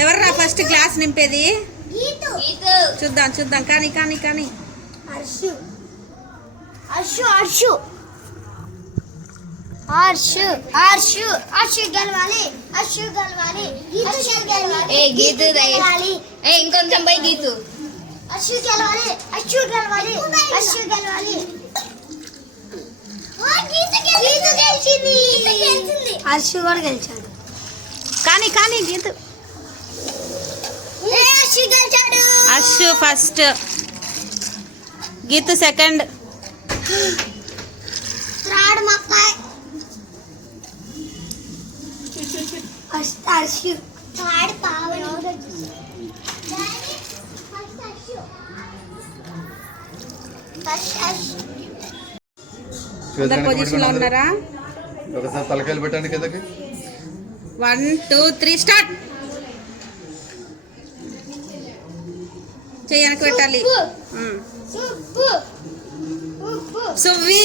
ఎవర్రా first glass నింపేది? Geethu. చూద్దాం చూద్దాం. కానీ కానీ కానీ. హర్షు. హర్షు హర్షు. హర్షు హర్షు హర్షు గెలవాలి హర్షు గెలవాలి హర్షు గెలవాలి ఏ గీతు. గెలవాలి. ఏ ఇంకొంచెం పోయి గీతు. హర్షు గెలవాలి హర్షు గెలవాలి హర్షు గెలవాలి. హర్షు కూడా గెలిచాడు. కానీ కానీ గీత అశు ఫస్ట్. గీత సెకండ్. ఉన్నారా? తలకాయలు పెట్టండి కదా వన్ టూ త్రీ స్టార్ట్. చెయ్యి వెనక పెట్టాలి సువ్వి.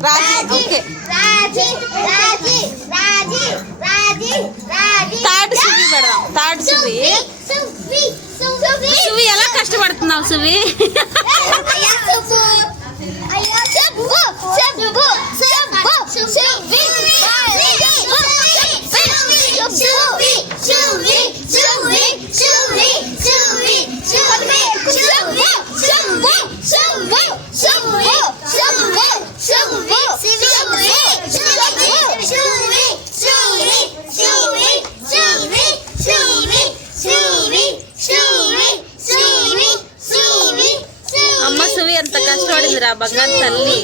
Raji okay. Raji Raji Raji Raji Raji. Third సువి పెడదాం థర్డ్ సువి సువి సువి సువి ఎలా కష్టపడుతున్నావు సువి కష్టపడింది బంగారు తల్లి.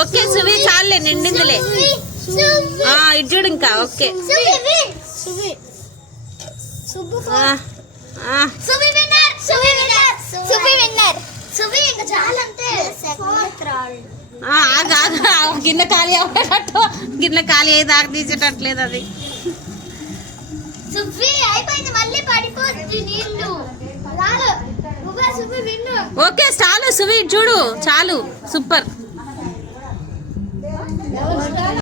ఓకే సువి చాలే నిండిందిలే. ఆ ఇడ్జుడు ఇంకా ఓకే. గిన్నె ఖాళీ అవ్వేటట్టు గిన్నె ఖాళీ అయ్యి దాకా తీసేటట్లేదు అది. అయిపోయింది మళ్ళీ పడిపోతుంది నీళ్ళు. ఓకే చాలు సువీట్ చూడు చాలు సూపర్.